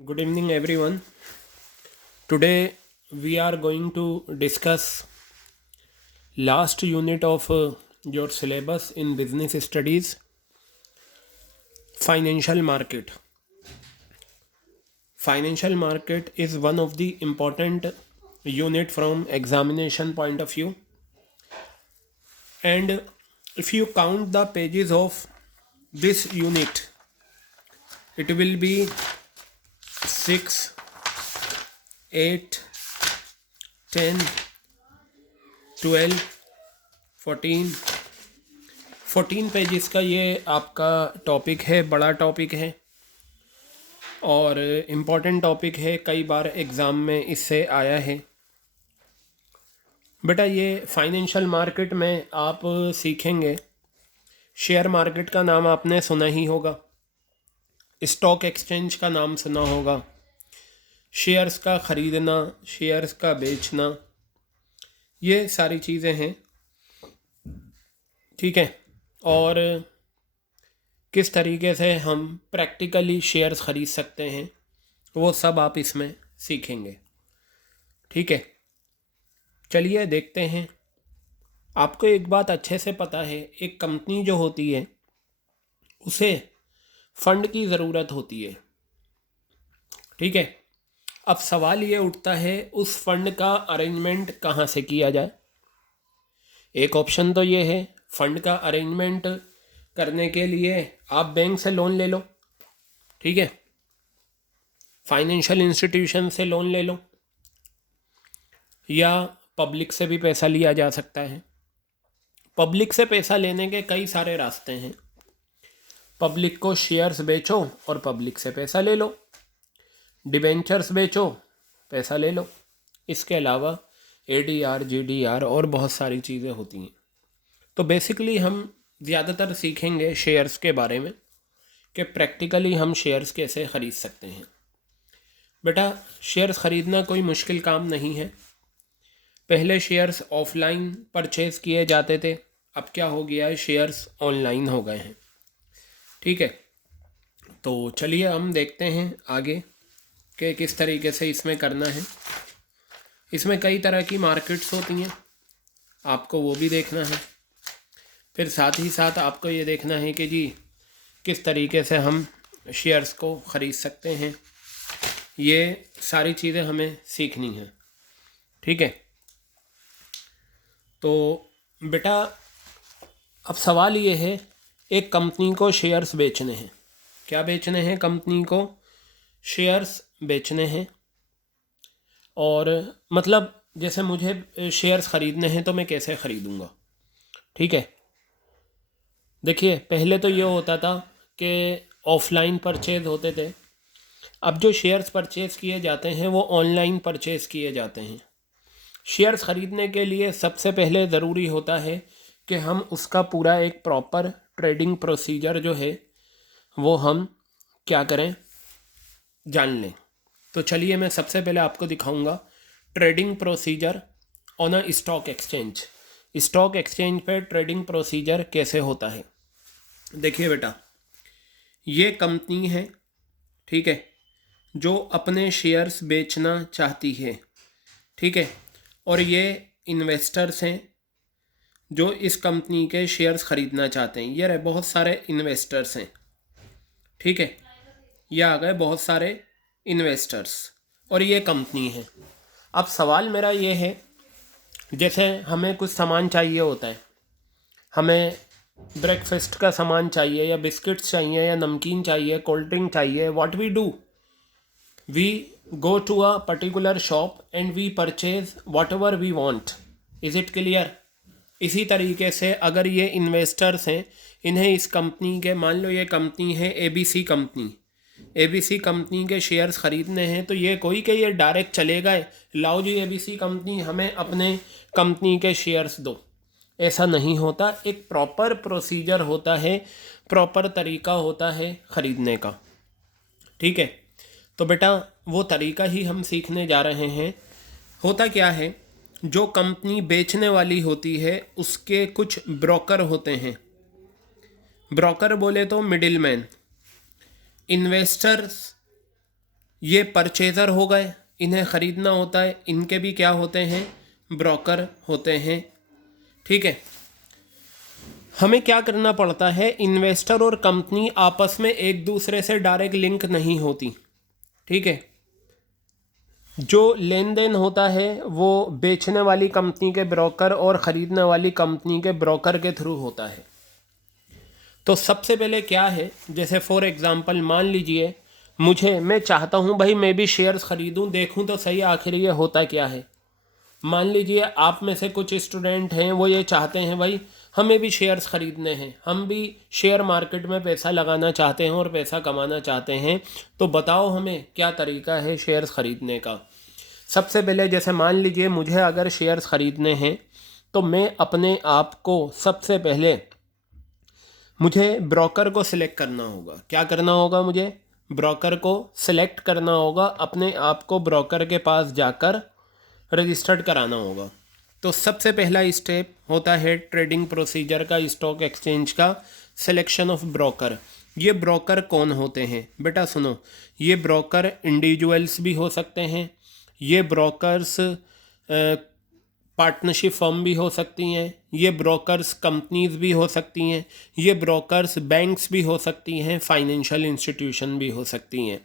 Good evening, everyone. Today we are going to discuss last unit of your syllabus in business studies, financial market. Financial market is one of the important unit from examination point of view, and if you count the pages of this unit, it will be 6, 8, 10, 12, 14 pages का ये आपका topic है, बड़ा topic है और important topic है, कई बार exam में इससे आया है। बेटा ये फाइनेंशियल मार्केट में आप सीखेंगे, शेयर मार्केट का नाम आपने सुना ही होगा, स्टॉक एक्सचेंज का नाम सुना होगा, शेयर्स का ख़रीदना, शेयर्स का बेचना, ये सारी चीज़ें हैं, ठीक है। और किस तरीके से हम प्रैक्टिकली शेयर्स ख़रीद सकते हैं वो सब आप इसमें सीखेंगे, ठीक है। चलिए देखते हैं। आपको एक बात अच्छे से पता है, एक कंपनी जो होती है उसे फंड की ज़रूरत होती है, ठीक है। अब सवाल ये उठता है उस फंड का अरेंजमेंट कहाँ से किया जाए। एक ऑप्शन तो ये है, फंड का अरेंजमेंट करने के लिए आप बैंक से लोन ले लो, ठीक है, फाइनेंशियल इंस्टीट्यूशन से लोन ले लो, या पब्लिक से भी पैसा लिया जा सकता है। पब्लिक से पैसा लेने के कई सारे रास्ते हैं। पब्लिक को शेयर्स बेचो और पब्लिक से पैसा ले लो, डिबेंचर्स बेचो, पैसा ले लो, इसके अलावा एडीआर, जीडीआर और बहुत सारी चीज़ें होती हैं। तो बेसिकली हम ज़्यादातर सीखेंगे शेयर्स के बारे में कि प्रैक्टिकली हम शेयर्स कैसे ख़रीद सकते हैं। बेटा शेयर्स ख़रीदना कोई मुश्किल काम नहीं है। पहले शेयर्स ऑफलाइन परचेज़ किए जाते थे, अब क्या हो गया है, शेयर्स ऑनलाइन हो गए हैं, ठीक है। तो चलिए हम देखते हैं आगे कि किस तरीके से इसमें करना है। इसमें कई तरह की मार्केट्स होती हैं, आपको वो भी देखना है। फिर साथ ही साथ आपको ये देखना है कि जी किस तरीके से हम शेयर्स को ख़रीद सकते हैं, ये सारी चीज़ें हमें सीखनी हैं, ठीक है। तो बेटा अब सवाल ये है, एक कंपनी को शेयर्स बेचने हैं। क्या बेचने हैं? कंपनी को शेयर्स बेचने हैं। और मतलब जैसे मुझे शेयर्स ख़रीदने हैं तो मैं कैसे ख़रीदूँगा, ठीक है। देखिए पहले तो ये होता था कि ऑफलाइन परचेज़ होते थे, अब जो शेयर्स परचेज़ किए जाते हैं वो ऑनलाइन परचेज़ किए जाते हैं। शेयर्स ख़रीदने के लिए सबसे पहले ज़रूरी होता है कि हम उसका पूरा एक प्रॉपर ट्रेडिंग प्रोसीजर जो है वो हम क्या करें, जान लें। तो चलिए मैं सबसे पहले आपको दिखाऊंगा trading procedure on a stock exchange. Stock exchange पे ट्रेडिंग प्रोसीजर कैसे होता है। देखिए बेटा ये कंपनी है, ठीक है, जो अपने शेयर्स बेचना चाहती है, ठीक है, और ये इन्वेस्टर्स हैं जो इस कंपनी के शेयर्स ख़रीदना चाहते हैं। ये रहे बहुत सारे इन्वेस्टर्स हैं, ठीक है, ये आ गए बहुत सारे इन्वेस्टर्स और ये कंपनी है। अब सवाल मेरा ये है, जैसे हमें कुछ सामान चाहिए होता है, हमें ब्रेकफास्ट का सामान चाहिए या बिस्किट्स चाहिए या नमकीन चाहिए, कोल्ड ड्रिंक चाहिए, what we do, we go to a particular shop and we purchase whatever we want. Is it clear? इसी तरीके से अगर ये इन्वेस्टर्स हैं, इन्हें इस कंपनी के, मान लो ये कंपनी है एबीसी कंपनी, एबीसी कंपनी के शेयर्स ख़रीदने हैं, तो ये कोई के ये डायरेक्ट चले गए, लाओ जी एबीसी कंपनी हमें अपने कंपनी के शेयर्स दो, ऐसा नहीं होता। एक प्रॉपर प्रोसीजर होता है, प्रॉपर तरीका होता है ख़रीदने का, ठीक है। तो बेटा वो तरीका ही हम सीखने जा रहे हैं। होता क्या है, जो कंपनी बेचने वाली होती है उसके कुछ ब्रोकर होते हैं। ब्रोकर बोले तो मिडिल मैन, इन्वेस्टर्स ये परचेज़र हो गए, इन्हें ख़रीदना होता है, इनके भी क्या होते हैं, ब्रोकर होते हैं। ठीक है, हमें क्या करना पड़ता है, इन्वेस्टर और कंपनी आपस में एक दूसरे से डायरेक्ट लिंक नहीं होती। ठीक है, जो लेन देन होता है वो बेचने वाली कंपनी के ब्रोकर और ख़रीदने वाली कंपनी के ब्रोकर के थ्रू होता है। तो सबसे पहले क्या है, जैसे फॉर एग्ज़ाम्पल मान लीजिए मैं चाहता हूँ भाई मैं भी शेयर्स ख़रीदूँ, देखूँ तो सही आखिर ये होता क्या है। मान लीजिए आप में से कुछ स्टूडेंट हैं, वो ये चाहते हैं भाई हमें भी शेयर्स ख़रीदने हैं, हम भी शेयर मार्केट में पैसा लगाना चाहते हैं और पैसा कमाना चाहते हैं, तो बताओ हमें क्या तरीका है शेयर्स ख़रीदने का। सबसे पहले जैसे मान लीजिए मुझे अगर शेयर्स ख़रीदने हैं तो मैं अपने आप को सबसे पहले मुझे ब्रोकर को सिलेक्ट करना होगा। क्या करना होगा, मुझे ब्रोकर को सिलेक्ट करना होगा, अपने आप को ब्रोकर के पास जाकर रजिस्टर्ड कराना होगा। तो सबसे पहला स्टेप होता है ट्रेडिंग प्रोसीजर का, स्टॉक एक्सचेंज का, सिलेक्शन ऑफ ब्रोकर। ये ब्रोकर कौन होते हैं बेटा, सुनो, ये ब्रोकर इंडिविजुअल्स भी हो सकते हैं, ये ब्रोकर्स पार्टनरशिप फर्म भी हो सकती हैं, ये ब्रोकर्स कंपनीज भी हो सकती हैं, ये ब्रोकर्स बैंक्स भी हो सकती हैं, फाइनेंशियल इंस्टीट्यूशन भी हो सकती हैं।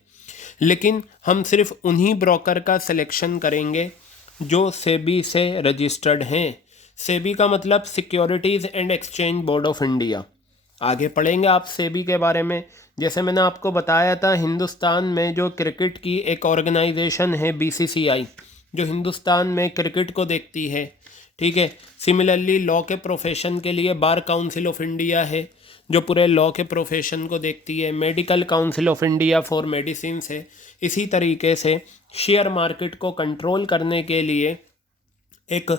लेकिन हम सिर्फ उन्हीं ब्रोकर का सिलेक्शन करेंगे जो सेबी से रजिस्टर्ड हैं। सेबी का मतलब securities and exchange board of India. आगे पढ़ेंगे आप सेबी के बारे में। जैसे मैंने आपको बताया था, हिंदुस्तान में जो क्रिकेट की एक ऑर्गेनाइजेशन है बीसीसीआई, जो हिंदुस्तान में क्रिकेट को देखती है। ठीक है, सिमिलरली लॉ के प्रोफेशन के लिए बार काउंसिल ऑफ इंडिया है, जो पूरे लॉ के प्रोफेशन को देखती है। Medical council of India for medicine है। इसी तरीके से शेयर मार्केट को कंट्रोल करने के लिए एक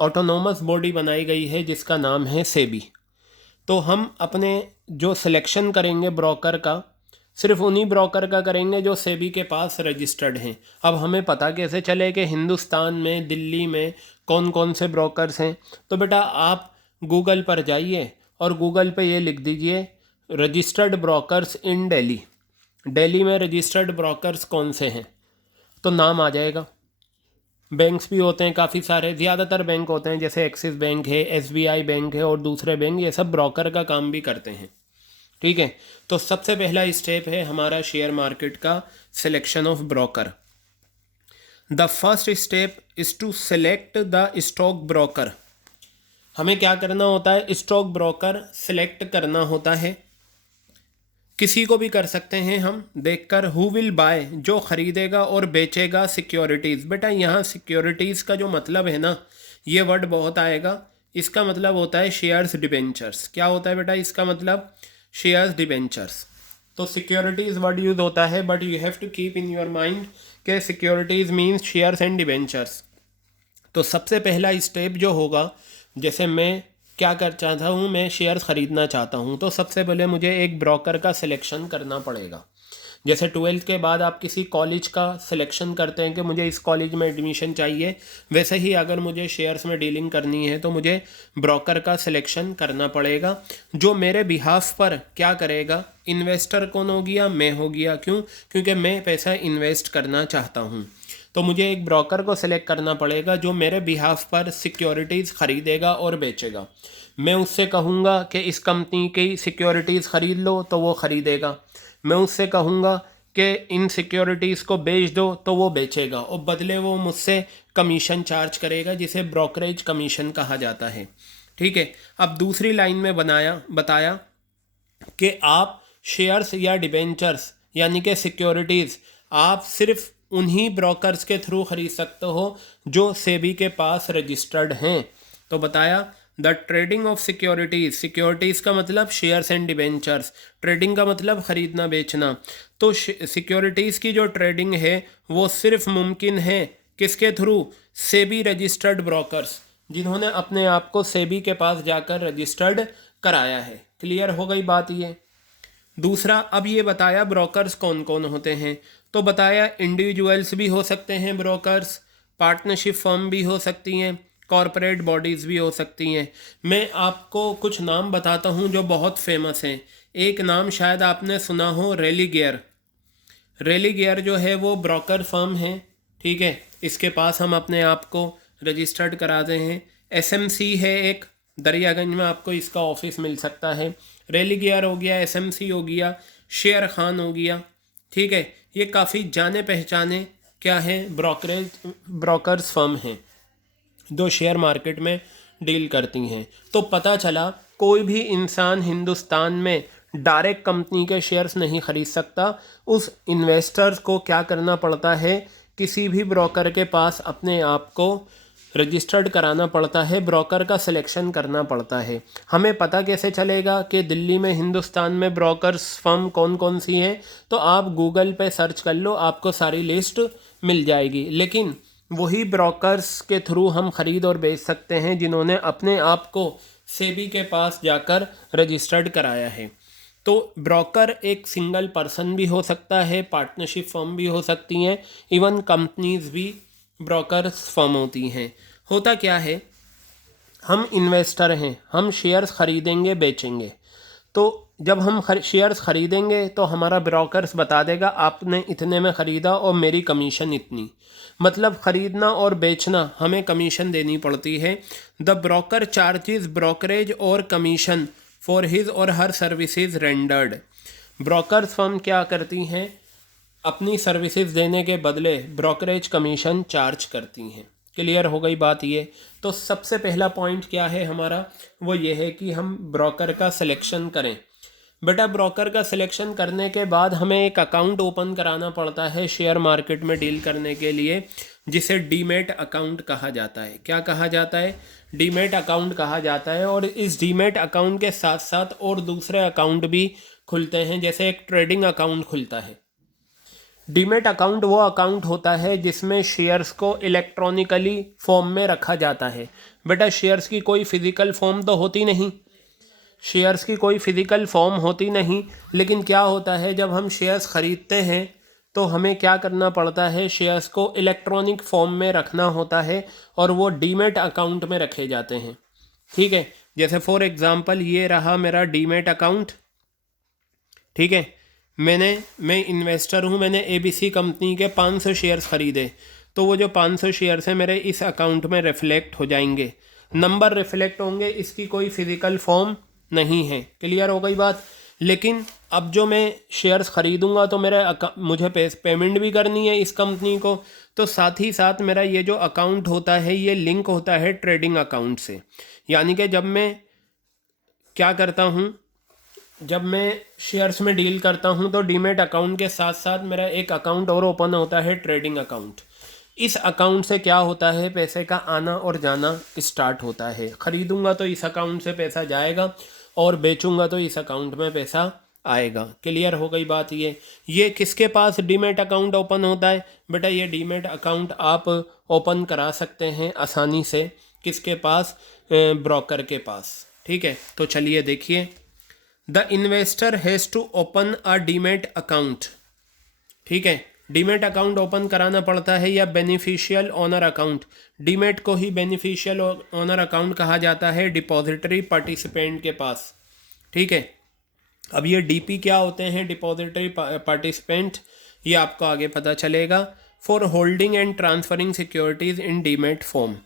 ऑटोनोमस बॉडी बनाई गई है जिसका नाम है सेबी। तो हम अपने जो सिलेक्शन करेंगे ब्रोकर का, सिर्फ उन्हीं ब्रोकर का करेंगे जो सेबी के पास रजिस्टर्ड हैं। अब हमें पता कैसे चले कि हिंदुस्तान में, दिल्ली में कौन कौन से ब्रोकर्स हैं? तो बेटा आप गूगल पर जाइए और गूगल पे ये लिख दीजिए रजिस्टर्ड ब्रोकर्स इन दिल्ली। दिल्ली में रजिस्टर्ड ब्रोकर्स कौन से हैं, तो नाम आ जाएगा। बैंक्स भी होते हैं काफ़ी सारे, ज़्यादातर बैंक होते हैं, जैसे एक्सिस बैंक है, एसबीआई बैंक है और दूसरे बैंक, ये सब ब्रोकर का काम भी करते हैं। ठीक है, तो सबसे पहला स्टेप है हमारा शेयर मार्केट का selection of broker. The first step is to select the stock broker. हमें क्या करना होता है, स्टॉक ब्रोकर सिलेक्ट करना होता है। किसी को भी कर सकते हैं हम देखकर। हु विल बाय, जो खरीदेगा और बेचेगा सिक्योरिटीज़। बेटा यहाँ सिक्योरिटीज़ का जो मतलब है ना, ये वर्ड बहुत आएगा। इसका मतलब होता है शेयर्स डिबेंचर्स। क्या होता है बेटा इसका मतलब, शेयर्स डिबेंचर्स। तो सिक्योरिटीज़ वर्ड यूज होता है, but you have to keep in your mind के securities means shares and debentures. तो सबसे पहला स्टेप जो होगा, जैसे मैं क्या कर चाहता हूँ, मैं शेयर्स ख़रीदना चाहता हूँ, तो सबसे पहले मुझे एक ब्रोकर का सिलेक्शन करना पड़ेगा। जैसे 12th के बाद आप किसी कॉलेज का सिलेक्शन करते हैं कि मुझे इस कॉलेज में एडमिशन चाहिए, वैसे ही अगर मुझे शेयर्स में डीलिंग करनी है तो मुझे ब्रोकर का सिलेक्शन करना पड़ेगा, जो मेरे बिहाफ पर क्या करेगा। इन्वेस्टर कौन हो गया, मैं हो गया। क्यों? क्योंकि मैं पैसा इन्वेस्ट करना चाहता हूँ। तो मुझे एक ब्रोकर को सिलेक्ट करना पड़ेगा जो मेरे बिहाफ पर सिक्योरिटीज़ ख़रीदेगा और बेचेगा। मैं उससे कहूँगा कि इस कंपनी की सिक्योरिटीज़ ख़रीद लो तो वो ख़रीदेगा, मैं उससे कहूँगा कि इन सिक्योरिटीज़ को बेच दो तो वो बेचेगा, और बदले वो मुझसे कमीशन चार्ज करेगा, जिसे ब्रोकरेज कमीशन कहा जाता है। ठीक है, अब दूसरी लाइन में बताया कि आप शेयर्स या डिबेंचर्स यानी कि सिक्योरिटीज़ आप सिर्फ उन्हीं ब्रोकर्स के थ्रू खरीद सकते हो जो सेबी के पास रजिस्टर्ड हैं। तो बताया the trading of securities, securities का मतलब शेयर्स एंड डिबेंचर्स, ट्रेडिंग का मतलब ख़रीदना बेचना। तो सिक्योरिटीज़ की जो ट्रेडिंग है वो सिर्फ मुमकिन है किसके थ्रू, सेबी रजिस्टर्ड ब्रोकर्स, जिन्होंने अपने आप को सेबी के पास जाकर रजिस्टर्ड कराया है। क्लियर हो गई बात ये। दूसरा, अब ये बताया ब्रोकर्स कौन कौन होते हैं, तो बताया इंडिविजुअल्स भी हो सकते हैं ब्रोकर्स, पार्टनरशिप फर्म भी हो सकती हैं, कॉरपोरेट बॉडीज़ भी हो सकती हैं। मैं आपको कुछ नाम बताता हूं जो बहुत फेमस हैं। एक नाम शायद आपने सुना हो, रेलिगेयर। रेलिगेयर जो है वो ब्रोकर फर्म है, ठीक है, इसके पास हम अपने आप को रजिस्टर्ड कराते हैं। एसएमसी है एक, दरियागंज में आपको इसका ऑफिस मिल सकता है। रेलिगेयर हो गया, एसएमसी हो गया, शेर खान हो गया, ठीक है, ये काफ़ी जाने पहचाने क्या है, ब्रोकर्स फर्म हैं जो शेयर मार्केट में डील करती हैं। तो पता चला कोई भी इंसान हिंदुस्तान में डायरेक्ट कंपनी के शेयर्स नहीं खरीद सकता। उस इन्वेस्टर्स को क्या करना पड़ता है, किसी भी ब्रोकर के पास अपने आप को रजिस्टर्ड कराना पड़ता है, ब्रोकर का सिलेक्शन करना पड़ता है। हमें पता कैसे चलेगा कि दिल्ली में, हिंदुस्तान में ब्रोकर्स फर्म कौन कौन सी हैं? तो आप गूगल पे सर्च कर लो, आपको सारी लिस्ट मिल जाएगी। लेकिन वही ब्रोकर्स के थ्रू हम ख़रीद और बेच सकते हैं जिन्होंने अपने आप को सेबी के पास जाकर रजिस्टर्ड कराया है। तो ब्रोकर एक सिंगल पर्सन भी हो सकता है, पार्टनरशिप फर्म भी हो सकती हैं, इवन कंपनीज भी ब्रोकर्स फर्म होती हैं। होता क्या है, हम इन्वेस्टर हैं, हम शेयर्स ख़रीदेंगे बेचेंगे। तो जब हम शेयर्स ख़रीदेंगे तो हमारा ब्रोकर्स बता देगा आपने इतने में ख़रीदा और मेरी कमीशन इतनी। मतलब ख़रीदना और बेचना हमें कमीशन देनी पड़ती है। द ब्रोकर चार्जेस ब्रोकरेज और कमीशन फॉर हिज और हर सर्विसेज रेंडर्ड। ब्रोकर्स फर्म क्या करती हैं, अपनी सर्विसेज देने के बदले ब्रोकरेज कमीशन चार्ज करती हैं। क्लियर हो गई बात ये? तो सबसे पहला पॉइंट क्या है हमारा, वो ये है कि हम ब्रोकर का सिलेक्शन करें। बेटा ब्रोकर का सिलेक्शन करने के बाद हमें एक अकाउंट ओपन कराना पड़ता है शेयर मार्केट में डील करने के लिए, जिसे डीमेट अकाउंट कहा जाता है। क्या कहा जाता है? डीमेट अकाउंट कहा जाता है। और इस डीमेट अकाउंट के साथ साथ और दूसरे अकाउंट भी खुलते हैं, जैसे एक ट्रेडिंग अकाउंट खुलता है। डीमेट अकाउंट वो अकाउंट होता है जिसमें शेयर्स को इलेक्ट्रॉनिकली फॉर्म में रखा जाता है। बेटा शेयर्स की कोई फिजिकल फॉर्म तो होती नहीं, शेयर्स की कोई फिजिकल फॉर्म होती नहीं, लेकिन क्या होता है जब हम शेयर्स ख़रीदते हैं तो हमें क्या करना पड़ता है, शेयर्स को इलेक्ट्रॉनिक फॉर्म में रखना होता है और वो डीमेट अकाउंट में रखे जाते हैं। ठीक है, जैसे फॉर एग्ज़ाम्पल ये रहा मेरा डीमेट अकाउंट, ठीक है, मैं इन्वेस्टर हूँ, मैंने एबीसी कंपनी के 500 शेयर्स ख़रीदे, तो वो जो 500 शेयर्स हैं मेरे इस अकाउंट में रिफ्लेक्ट हो जाएंगे, नंबर रिफ्लेक्ट होंगे, इसकी कोई फिजिकल फॉर्म नहीं है। क्लियर हो गई बात? लेकिन अब जो मैं शेयर्स ख़रीदूँगा तो मुझे पेमेंट भी करनी है इस कंपनी को, तो साथ ही साथ मेरा ये जो अकाउंट होता है ये लिंक होता है ट्रेडिंग अकाउंट से। यानी कि जब मैं क्या करता हूँ, जब मैं शेयर्स में डील करता हूँ तो डीमेट अकाउंट के साथ साथ मेरा एक अकाउंट और ओपन होता है, ट्रेडिंग अकाउंट। इस अकाउंट से क्या होता है, पैसे का आना और जाना स्टार्ट होता है। ख़रीदूँगा तो इस अकाउंट से पैसा जाएगा और बेचूँगा तो इस अकाउंट में पैसा आएगा। क्लियर हो गई बात? ये किसके पास डीमेट अकाउंट ओपन होता है? बेटा ये डीमेट अकाउंट आप ओपन करा सकते हैं आसानी से, किसके पास? ब्रोकर के पास। ठीक है, तो चलिए देखिए, the investor has to open a demat account. ठीक है, डीमेट अकाउंट ओपन कराना पड़ता है, या बेनिफिशियल ओनर अकाउंट। डीमेट को ही बेनिफिशियल ओनर अकाउंट कहा जाता है डिपॉजिटरी पार्टिसिपेंट के पास। ठीक है, अब ये डीपी क्या होते हैं, डिपॉजिटरी पार्टिसिपेंट, ये आपको आगे पता चलेगा। For holding and transferring securities in demat form.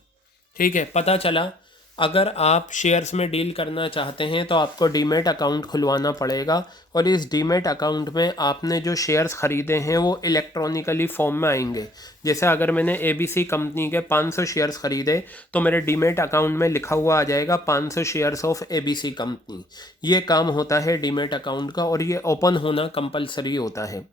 ठीक है, पता चला अगर आप शेयर्स में डील करना चाहते हैं तो आपको डीमेट अकाउंट खुलवाना पड़ेगा, और इस डीमेट अकाउंट में आपने जो शेयर्स ख़रीदे हैं वो इलेक्ट्रॉनिकली फॉर्म में आएंगे। जैसे अगर मैंने एबीसी कंपनी के 500 शेयर्स ख़रीदे तो मेरे डीमेट अकाउंट में लिखा हुआ आ जाएगा 500 शेयर्स ऑफ एबीसी कंपनी। ये काम होता है डीमेट अकाउंट का, और ये ओपन होना कंपलसरी होता है।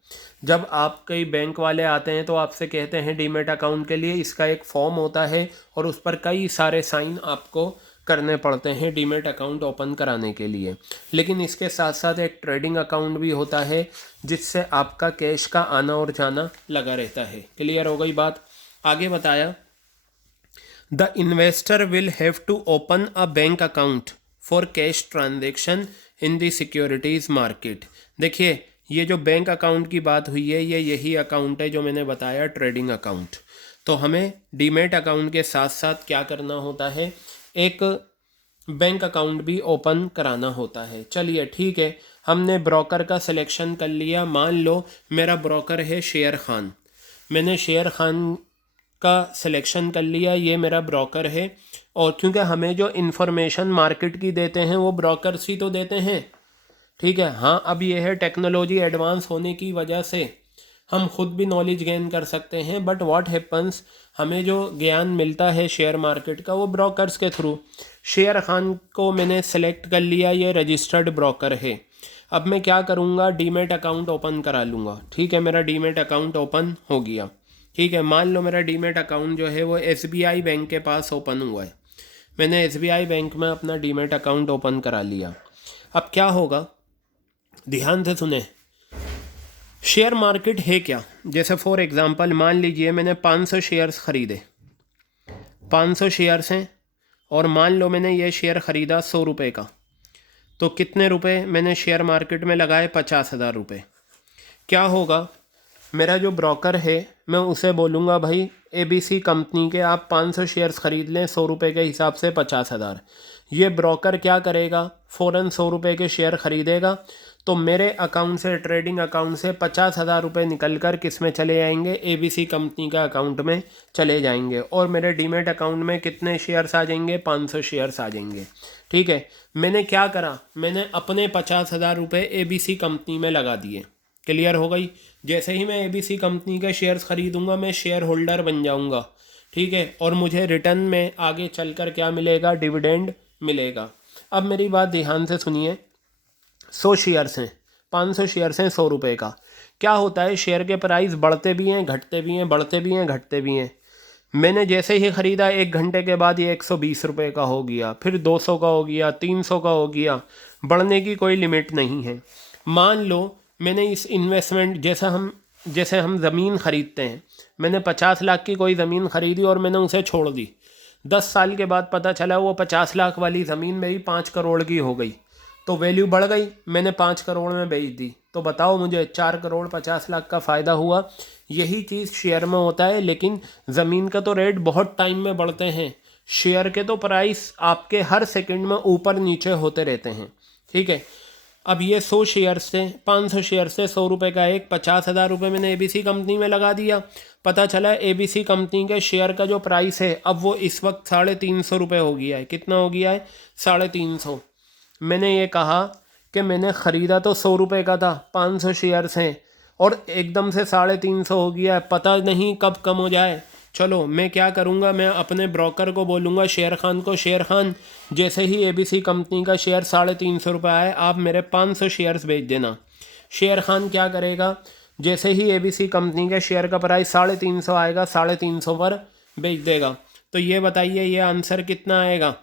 जब आप कई बैंक वाले आते हैं तो आपसे कहते हैं डीमेट अकाउंट के लिए इसका एक फॉर्म होता है और उस पर कई सारे साइन आपको करने पड़ते हैं डीमेट अकाउंट ओपन कराने के लिए। लेकिन इसके साथ साथ एक ट्रेडिंग अकाउंट भी होता है जिससे आपका कैश का आना और जाना लगा रहता है। क्लियर हो गई बात? आगे बताया, the investor will have to open a bank account for cash transaction in the securities market. देखिए, ये जो बैंक अकाउंट की बात हुई है ये यही अकाउंट है जो मैंने बताया, ट्रेडिंग अकाउंट। तो हमें डीमेट अकाउंट के साथ साथ क्या करना होता है, एक बैंक अकाउंट भी ओपन कराना होता है। चलिए ठीक है, हमने ब्रोकर का सिलेक्शन कर लिया। मान लो मेरा ब्रोकर है शेर खान, मैंने शेर खान का सिलेक्शन कर लिया, ये मेरा ब्रोकर है। और क्योंकि हमें जो इन्फॉर्मेशन मार्केट की देते हैं वो ब्रोकर्स ही तो देते हैं, ठीक है। हाँ, अब ये है टेक्नोलॉजी एडवांस होने की वजह से हम खुद भी नॉलेज गेन कर सकते हैं, बट व्हाट हैपन्स, हमें जो ज्ञान मिलता है शेयर मार्केट का वो ब्रोकर्स के थ्रू। शेर खान को मैंने सेलेक्ट कर लिया, ये रजिस्टर्ड ब्रोकर है। अब मैं क्या करूँगा, डीमेट अकाउंट ओपन करा लूँगा, ठीक है। मेरा डीमेट अकाउंट ओपन हो गया, ठीक है। मान लो मेरा डीमेट अकाउंट जो है वो SBI बैंक के पास ओपन हुआ है, मैंने SBI बैंक में अपना डीमेट अकाउंट ओपन करा लिया। अब क्या होगा, ध्यान से सुने। शेयर मार्केट है क्या, जैसे फॉर एग्जांपल मान लीजिए मैंने 500 शेयर्स ख़रीदे, 500 शेयर्स हैं, और मान लो मैंने ये शेयर ख़रीदा 100 रुपये का, तो कितने रुपए मैंने शेयर मार्केट में लगाए, 50,000 रुपये। क्या होगा, मेरा जो ब्रोकर है मैं उसे बोलूँगा भाई ABC कंपनी के आप 500 शेयर्स ख़रीद लें 100 रुपये के हिसाब से 50,000। ये ब्रोकर क्या करेगा, फ़ौरन 100 रुपये के शेयर ख़रीदेगा, तो मेरे अकाउंट से, ट्रेडिंग अकाउंट से 50,000 रुपये निकल कर किस में चले जाएंगे, ABC कंपनी का अकाउंट में चले जाएंगे, और मेरे डीमेट अकाउंट में कितने शेयर्स आ जाएंगे, 500 शेयर्स आ जाएंगे, ठीक है। मैंने क्या करा, मैंने अपने 50,000 रुपये ABC कंपनी में लगा दिए, क्लियर हो गई। जैसे ही मैं ABC कंपनी के शेयर्स ख़रीदूँगा मैं शेयर होल्डर बन जाऊँगा, ठीक है, और मुझे रिटर्न में आगे चलकर क्या मिलेगा, डिविडेंड मिलेगा। अब मेरी बात ध्यान से सुनिए, 100 शेयर्स हैं, 500 शेयर्स हैं 100 रुपये का। क्या होता है, शेयर के प्राइस बढ़ते भी हैं, घटते भी हैं, बढ़ते भी हैं, घटते भी हैं। मैंने जैसे ही ख़रीदा 1 घंटे के बाद ये 120 रुपये का हो गया, फिर 200 का हो गया, 300 का हो गया, बढ़ने की कोई लिमिट नहीं है। मान लो मैंने इस इन्वेस्टमेंट, जैसे हम ज़मीन ख़रीदते हैं, मैंने 50 लाख की कोई ज़मीन ख़रीदी और मैंने उसे छोड़ दी, 10 साल के बाद पता चला वो 50 लाख वाली ज़मीन मेरी 5 करोड़ की हो गई, तो वैल्यू बढ़ गई, मैंने 5 करोड़ में बेच दी, तो बताओ मुझे 4 करोड़ 50 लाख का फ़ायदा हुआ। यही चीज़ शेयर में होता है, लेकिन ज़मीन का तो रेट बहुत टाइम में बढ़ते हैं, शेयर के तो प्राइस आपके हर सेकंड में ऊपर नीचे होते रहते हैं, ठीक है। अब ये 100 शेयर से, 500 शेयर से 100 रुपये का एक, 50,000 रुपये मैंने ABC कंपनी में लगा दिया। पता चला ABC कंपनी के शेयर का जो प्राइस है अब वो इस वक्त 350 रुपये हो गया है। कितना हो गया है, 350। मैंने ये कहा कि मैंने ख़रीदा तो 100 रुपये का था, 500 शेयर्स हैं, और एकदम से 350 हो गया है, पता नहीं कब कम हो जाए। चलो मैं क्या करूँगा, मैं अपने ब्रोकर को बोलूँगा शेर खान को, शेर खान जैसे ही ABC कंपनी का शेयर 350 रुपये आए आप मेरे 500 शेयर्स बेच देना। शेर खान क्या करेगा, जैसे ही ABC कंपनी के शेयर का प्राइस 350 आएगा, 350 पर बेच देगा। तो ये बताइए ये आंसर कितना आएगा,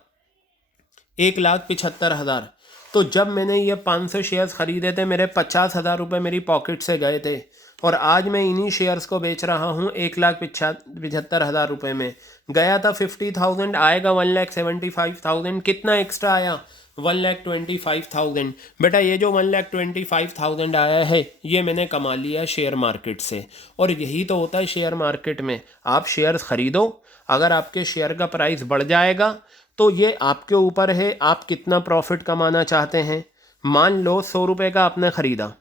1,75,000। तो जब मैंने ये 500 शेयर्स ख़रीदे थे मेरे 50,000 रुपये मेरी पॉकेट से गए थे, और आज मैं इन्हीं शेयर्स को बेच रहा हूँ 1,75,000 रुपये में। गया था 50,000, आएगा 1,75,000। कितना एक्स्ट्रा आया, 1,25,000। बेटा ये जो 1,25,000 आया है ये मैंने कमा लिया शेयर मार्केट से। और यही तो होता है शेयर मार्केट में, आप शेयर्स ख़रीदो, अगर आपके शेयर का प्राइस बढ़ जाएगा तो ये आपके ऊपर है आप कितना प्रॉफिट कमाना चाहते हैं। मान लो 100 रुपये का आपने ख़रीदा,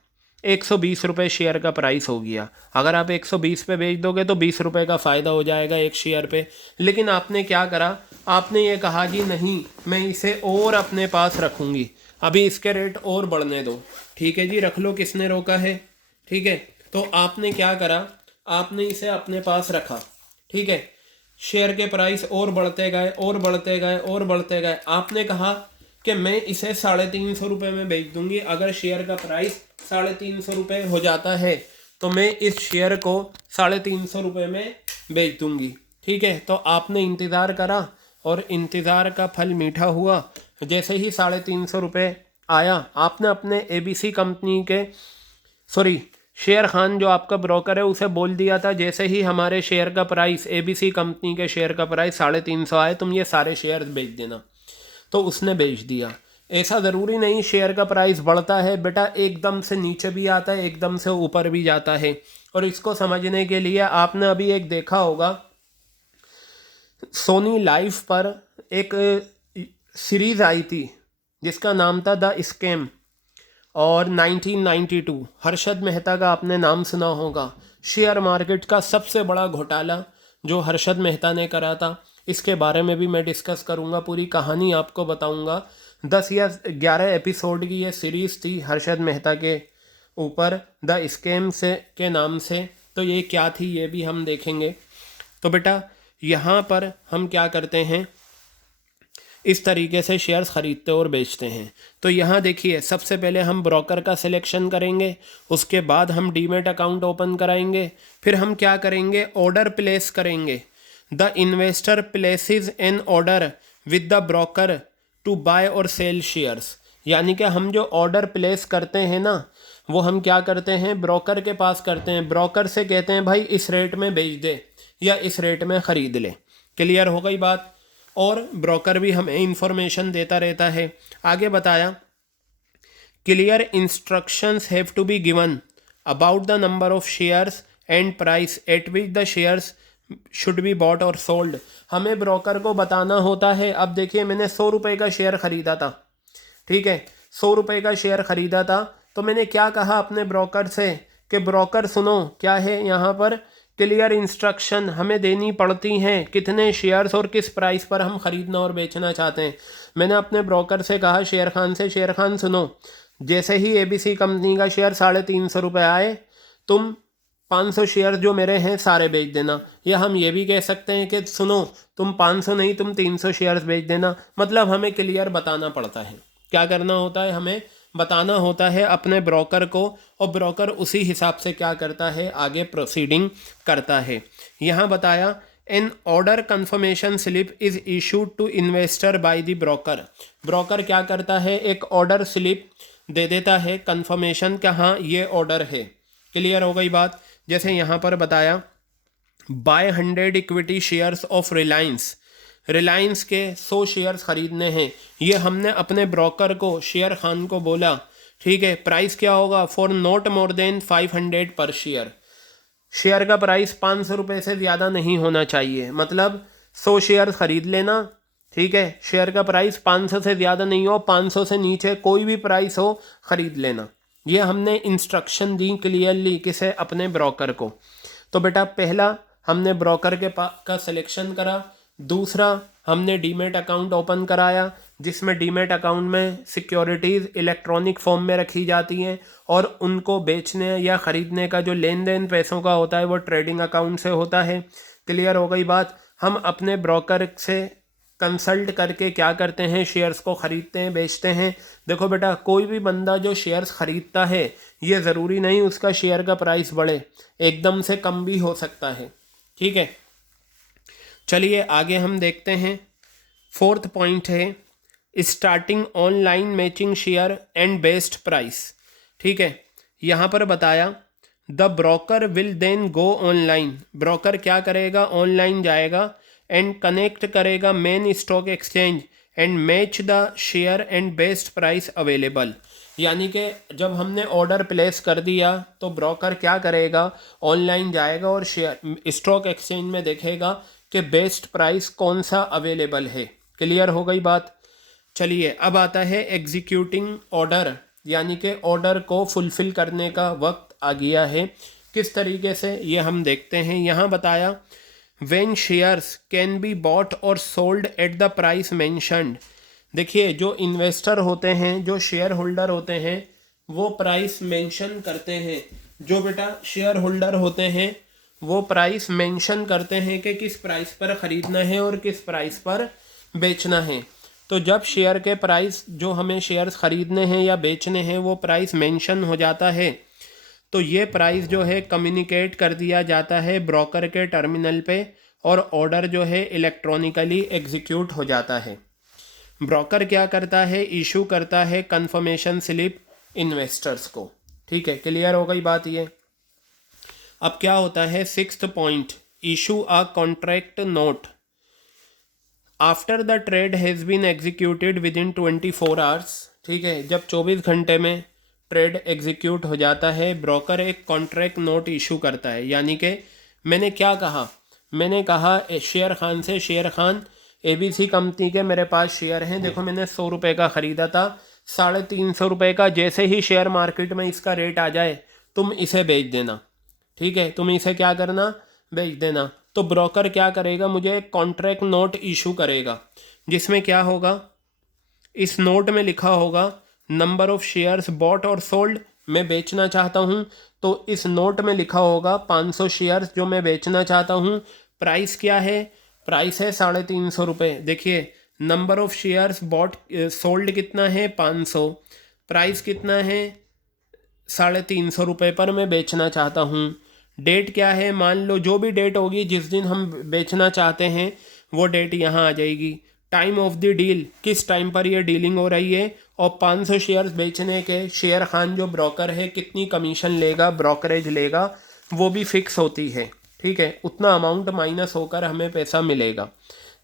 120 रुपये शेयर का प्राइस हो गया, अगर आप 120 पे बेच दोगे तो 20 रुपये का फ़ायदा हो जाएगा एक शेयर पे। लेकिन आपने क्या करा, आपने ये कहा कि नहीं मैं इसे और अपने पास रखूँगी, अभी इसके रेट और बढ़ने दो। ठीक है जी, रख लो, किसने रोका है, ठीक है। तो आपने क्या करा, आपने इसे अपने पास रखा, ठीक है। शेयर के प्राइस और बढ़ते गए और बढ़ते गए और बढ़ते गए। आपने कहा कि मैं इसे 350 रुपये में बेच दूंगी, अगर शेयर का प्राइस 350 रुपये हो जाता है तो मैं इस शेयर को 350 रुपये में बेच दूंगी, ठीक है। तो आपने इंतज़ार करा और इंतज़ार का फल मीठा हुआ। जैसे ही 350 रुपये आया, आपने अपने ABC कंपनी के शेर खान जो आपका ब्रोकर है उसे बोल दिया था जैसे ही हमारे शेयर का प्राइस, ABC कंपनी के शेयर का प्राइस 350 आए तुम ये सारे शेयर बेच देना, तो उसने बेच दिया। ऐसा ज़रूरी नहीं शेयर का प्राइस बढ़ता है बेटा, एकदम से नीचे भी आता है, एकदम से ऊपर भी जाता है। और इसको समझने के लिए आपने अभी एक देखा होगा, सोनी लाइव पर एक सीरीज़ आई थी जिसका नाम था द स्कैम। और 1992 हर्षद मेहता का आपने नाम सुना होगा, शेयर मार्केट का सबसे बड़ा घोटाला जो हर्षद मेहता ने करा था, इसके बारे में भी मैं डिस्कस करूँगा, पूरी कहानी आपको बताऊँगा। 10 या 11 एपिसोड की ये सीरीज़ थी हर्षद मेहता के ऊपर, द स्कैम से के नाम से। तो ये क्या थी ये भी हम देखेंगे। तो बेटा यहाँ पर हम क्या करते हैं, इस तरीके से शेयर्स ख़रीदते और बेचते हैं। तो यहाँ देखिए, सबसे पहले हम ब्रोकर का सिलेक्शन करेंगे, उसके बाद हम डीमेट अकाउंट ओपन कराएंगे, फिर हम क्या करेंगे, ऑर्डर प्लेस करेंगे। The investor places an order with the broker to buy और सेल शेयर्स। यानी कि हम जो ऑर्डर प्लेस करते हैं ना, वो हम क्या करते हैं, ब्रोकर के पास करते हैं। ब्रोकर से कहते हैं भाई इस रेट में बेच दे या इस रेट में ख़रीद ले। क्लियर हो गई बात। और ब्रोकर भी हमें इंफॉर्मेशन देता रहता है। आगे बताया, clear instructions have to be given about the number of shares and price at which the shares should be bought और सोल्ड। हमें ब्रोकर को बताना होता है। अब देखिए, मैंने 100 रुपये का शेयर ख़रीदा था, ठीक है, 100 रुपये का शेयर ख़रीदा था। तो मैंने क्या कहा अपने ब्रोकर से कि ब्रोकर सुनो, क्या है यहाँ पर, क्लियर इंस्ट्रक्शन हमें देनी पड़ती हैं कितने शेयर्स और किस प्राइस पर हम ख़रीदना और बेचना चाहते हैं। मैंने अपने ब्रोकर से कहा, शेर खान से, शेर खान सुनो, जैसे ही ABC कंपनी का शेयर 350 रुपये आए, तुम 500 शेयर जो मेरे हैं सारे बेच देना। या हम ये भी कह सकते हैं कि सुनो, तुम 500 नहीं, तुम 300 शेयर्स बेच देना। मतलब हमें क्लियर बताना पड़ता है। क्या करना होता है, हमें बताना होता है अपने ब्रोकर को, और ब्रोकर उसी हिसाब से क्या करता है, आगे प्रोसीडिंग करता है। यहाँ बताया, an order confirmation slip is issued to investor by the broker. Broker क्या करता है, एक ऑर्डर स्लिप दे देता है, कन्फर्मेशन का हाँ ये ऑर्डर है। क्लियर हो गई बात। जैसे यहाँ पर बताया, buy 100 equity shares of Reliance, Reliance के 100 शेयर्स ख़रीदने हैं। ये हमने अपने ब्रोकर को, शेयर खान को बोला, ठीक है। प्राइस क्या होगा, फॉर नॉट मोर देन 500 पर शेयर। शेयर का प्राइस 500 रुपये से ज़्यादा नहीं होना चाहिए। मतलब 100 शेयर ख़रीद लेना, ठीक है, शेयर का प्राइस 500 से ज़्यादा नहीं हो, 500 से नीचे कोई भी प्राइस हो ख़रीद लेना। ये हमने इंस्ट्रक्शन दी क्लियरली, किसे, अपने ब्रोकर को। तो बेटा पहला हमने ब्रोकर के का सिलेक्शन करा। दूसरा, हमने डीमेट अकाउंट ओपन कराया, जिसमें डीमेट अकाउंट में सिक्योरिटीज़ इलेक्ट्रॉनिक फॉर्म में रखी जाती हैं, और उनको बेचने या ख़रीदने का जो लेन देन पैसों का होता है वो ट्रेडिंग अकाउंट से होता है। क्लियर हो गई बात। हम अपने ब्रोकर से कंसल्ट करके क्या करते हैं, शेयर्स को ख़रीदते हैं, बेचते हैं। देखो बेटा, कोई भी बंदा जो शेयर्स ख़रीदता है, ये ज़रूरी नहीं उसका शेयर का प्राइस बढ़े, एकदम से कम भी हो सकता है, ठीक है। चलिए आगे हम देखते हैं। 4th पॉइंट है, starting online matching share and best price, ठीक है। यहाँ पर बताया, the broker will then go online. Broker क्या करेगा, ऑनलाइन जाएगा एंड कनेक्ट करेगा main stock exchange and match the share and best price available. यानी कि जब हमने ऑर्डर प्लेस कर दिया तो ब्रोकर क्या करेगा, ऑनलाइन जाएगा और शेयर स्टॉक एक्सचेंज में देखेगा कि बेस्ट प्राइस कौन सा अवेलेबल है। क्लियर हो गई बात। चलिए अब आता है एग्जीक्यूटिंग ऑर्डर, यानी कि ऑर्डर को फुलफ़िल करने का वक्त आ गया है। किस तरीके से, ये हम देखते हैं। यहाँ बताया, when shares can be bought और sold at the price mentioned. देखिए, जो इन्वेस्टर होते हैं, जो शेयर होल्डर होते हैं, वो प्राइस मेंशन करते हैं। जो बेटा शेयर होल्डर होते हैं वो प्राइस मेंशन करते हैं कि किस प्राइस पर ख़रीदना है और किस प्राइस पर बेचना है। तो जब शेयर के प्राइस, जो हमें शेयर्स ख़रीदने हैं या बेचने हैं, वो प्राइस मेंशन हो जाता है, तो ये प्राइस जो है कम्युनिकेट कर दिया जाता है ब्रोकर के टर्मिनल पे, और ऑर्डर जो है इलेक्ट्रॉनिकली एग्जीक्यूट हो जाता है। ब्रोकर क्या करता है, इशू करता है कन्फर्मेशन स्लिप इन्वेस्टर्स को, ठीक है। क्लियर हो गई बात ये। अब क्या होता है, 6th point, issue a contract note after the trade has been executed within 24 hours, ठीक है। जब 24 घंटे में ट्रेड एग्जीक्यूट हो जाता है, ब्रोकर एक कॉन्ट्रैक्ट नोट इशू करता है। यानी कि मैंने क्या कहा, मैंने कहा शेयर खान से, शेयर खान ABC कंपनी के मेरे पास शेयर हैं, देखो मैंने 100 रुपये का ख़रीदा था, ₹350 का। जैसे ही शेयर मार्केट में इसका रेट आ जाए तुम इसे बेच देना, ठीक है, तुम इसे क्या करना, बेच देना। तो ब्रोकर क्या करेगा, मुझे एक कॉन्ट्रैक्ट नोट इशू करेगा, जिसमें क्या होगा, इस नोट में लिखा होगा नंबर ऑफ शेयर्स बॉट और सोल्ड। मैं बेचना चाहता हूँ तो इस नोट में लिखा होगा 500 शेयर्स जो मैं बेचना चाहता हूँ। प्राइस क्या है, प्राइस है ₹350। देखिए number of shares bot sold कितना है 500, प्राइस कितना है ₹350 पर मैं बेचना चाहता हूँ। डेट क्या है, मान लो जो भी डेट होगी जिस दिन हम बेचना चाहते हैं वो डेट यहाँ आ जाएगी। टाइम ऑफ द डील, किस टाइम पर ये डीलिंग हो रही है, और 500 शेयर्स बेचने के शेयर खान जो ब्रोकर है कितनी कमीशन लेगा, ब्रोकरेज लेगा, वो भी फिक्स होती है, ठीक है, उतना अमाउंट माइनस होकर हमें पैसा मिलेगा।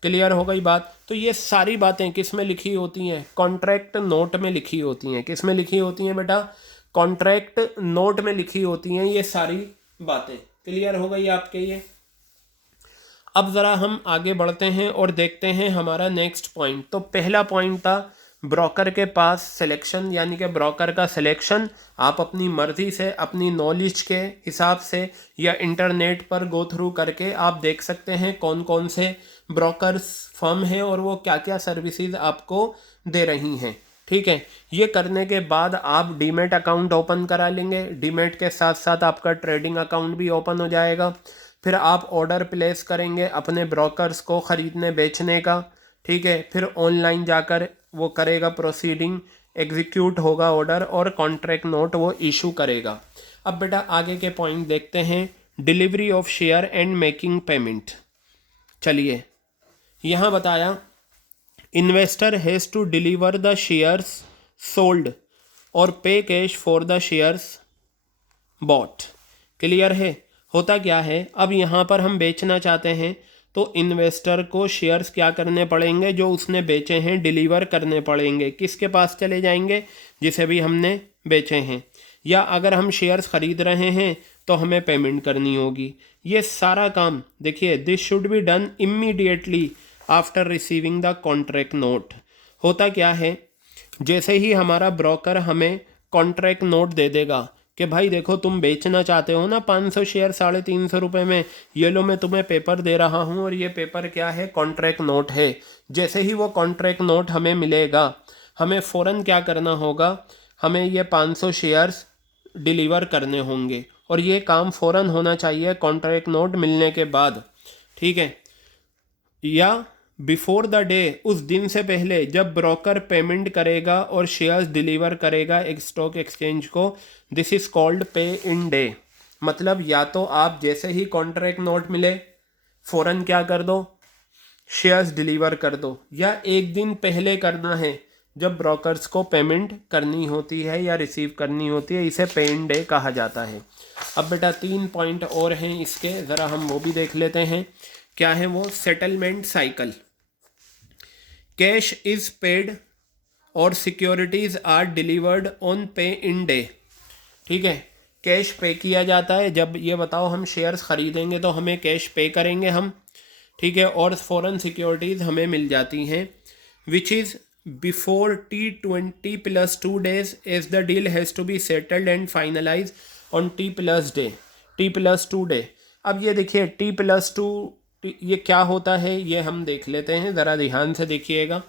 क्लियर हो गई बात। तो ये सारी बातें किस में लिखी होती हैं, कॉन्ट्रैक्ट नोट में लिखी होती हैं। किस में लिखी होती हैं बेटा, कॉन्ट्रैक्ट नोट में लिखी होती हैं ये सारी बातें। क्लियर हो गई आपके ये। अब ज़रा हम आगे बढ़ते हैं और देखते हैं हमारा नेक्स्ट पॉइंट। तो पहला पॉइंट था ब्रोकर के पास सिलेक्शन, यानी कि ब्रोकर का सिलेक्शन आप अपनी मर्ज़ी से, अपनी नॉलेज के हिसाब से या इंटरनेट पर गो थ्रू करके आप देख सकते हैं कौन कौन से ब्रोकर्स फर्म हैं और वो क्या क्या सर्विसेज आपको दे रही हैं, ठीक है। ये करने के बाद आप डीमैट अकाउंट ओपन करा लेंगे, डीमैट के साथ साथ आपका ट्रेडिंग अकाउंट भी ओपन हो जाएगा। फिर आप ऑर्डर प्लेस करेंगे अपने ब्रोकर्स को ख़रीदने बेचने का, ठीक है। फिर ऑनलाइन जाकर वो करेगा प्रोसीडिंग, एग्जीक्यूट होगा ऑर्डर और कॉन्ट्रैक्ट नोट वो इशू करेगा। अब बेटा आगे के पॉइंट देखते हैं, delivery of share and making payment. चलिए यहाँ बताया investor has to deliver the shares sold और pay cash for the shares bought. Clear है। होता क्या है, अब यहाँ पर हम बेचना चाहते हैं तो इन्वेस्टर को शेयर्स क्या करने पड़ेंगे, जो उसने बेचे हैं डिलीवर करने पड़ेंगे। किसके पास चले जाएंगे, जिसे भी हमने बेचे हैं, या अगर हम शेयर्स ख़रीद रहे हैं तो हमें पेमेंट करनी होगी। ये सारा काम देखिए, this should be done immediately after receiving the contract note. होता क्या है, जैसे ही हमारा ब्रोकर हमें कॉन्ट्रैक्ट नोट दे देगा कि भाई देखो तुम बेचना चाहते हो ना 500 शेयर ₹350 में, ये लो मैं तुम्हें पेपर दे रहा हूँ और ये पेपर क्या है, कॉन्ट्रैक्ट नोट है। जैसे ही वो कॉन्ट्रैक्ट नोट हमें मिलेगा, हमें फ़ौरन क्या करना होगा, हमें ये 500 शेयर्स डिलीवर करने होंगे और ये काम फ़ौरन होना चाहिए कॉन्ट्रैक्ट नोट मिलने के बाद, ठीक है। या बिफोर द डे, उस दिन से पहले जब ब्रोकर पेमेंट करेगा और शेयर्स डिलीवर करेगा एक स्टॉक एक्सचेंज को, दिस इज़ कॉल्ड पे इन डे। मतलब या तो आप जैसे ही कॉन्ट्रैक्ट नोट मिले फ़ौरन क्या कर दो, शेयर्स डिलीवर कर दो, या एक दिन पहले करना है जब ब्रोकर्स को पेमेंट करनी होती है या रिसीव करनी होती है, इसे पे इन डे कहा जाता है। अब बेटा 3 पॉइंट और हैं इसके, ज़रा हम वो भी देख लेते हैं। क्या है वो, settlement cycle. Cash is paid और सिक्योरिटीज़ आर डिलीवर्ड ऑन पे इन डे, ठीक है। कैश पे किया जाता है जब, ये बताओ, हम शेयर्स ख़रीदेंगे तो हमें कैश पे करेंगे हम, ठीक है, और फ़ौरन सिक्योरिटीज़ हमें मिल जाती हैं। Which is before T+2 days as the deal has to be settled and finalise on T+2 day. अब ये देखिए T+2 ये क्या होता है, ये हम देख लेते हैं, ज़रा ध्यान से देखिएगा।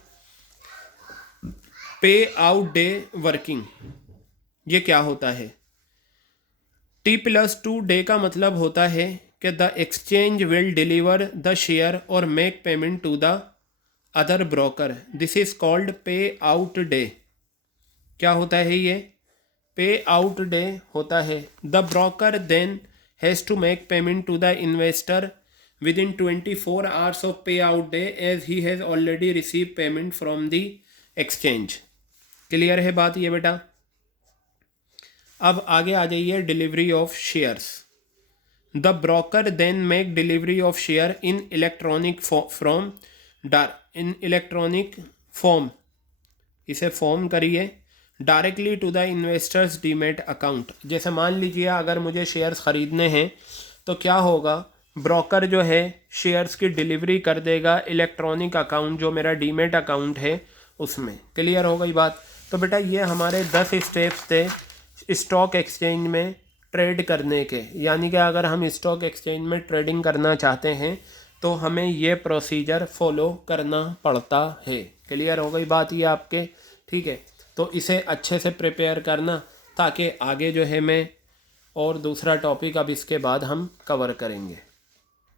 पे आउट डे वर्किंग, ये क्या होता है, T+2 डे का मतलब होता है कि the exchange will deliver the share और make payment to the other broker, this is called pay out day. क्या होता है ये, पे आउट डे होता है। The broker then has to make payment to the investor within 24 hours of payout day as he has already received payment from the exchange। Clear है बात ये बेटा। अब आगे आ जाइए, delivery of shares. The broker then make delivery of share in electronic form, इसे form करिए directly to the investors demat account. जैसे मान लीजिए अगर मुझे शेयर्स ख़रीदने हैं तो क्या होगा, ब्रोकर जो है शेयर्स की डिलीवरी कर देगा इलेक्ट्रॉनिक अकाउंट जो मेरा डीमेट अकाउंट है उसमें। क्लियर हो गई बात। तो बेटा ये हमारे 10 स्टेप्स थे स्टॉक एक्सचेंज में ट्रेड करने के। यानी कि अगर हम स्टॉक एक्सचेंज में ट्रेडिंग करना चाहते हैं तो हमें ये प्रोसीजर फॉलो करना पड़ता है। क्लियर हो गई बात ये आपके? ठीक है, तो इसे अच्छे से प्रिपेयर करना ताकि आगे जो है मैं और दूसरा टॉपिक अब इसके बाद हम कवर करेंगे।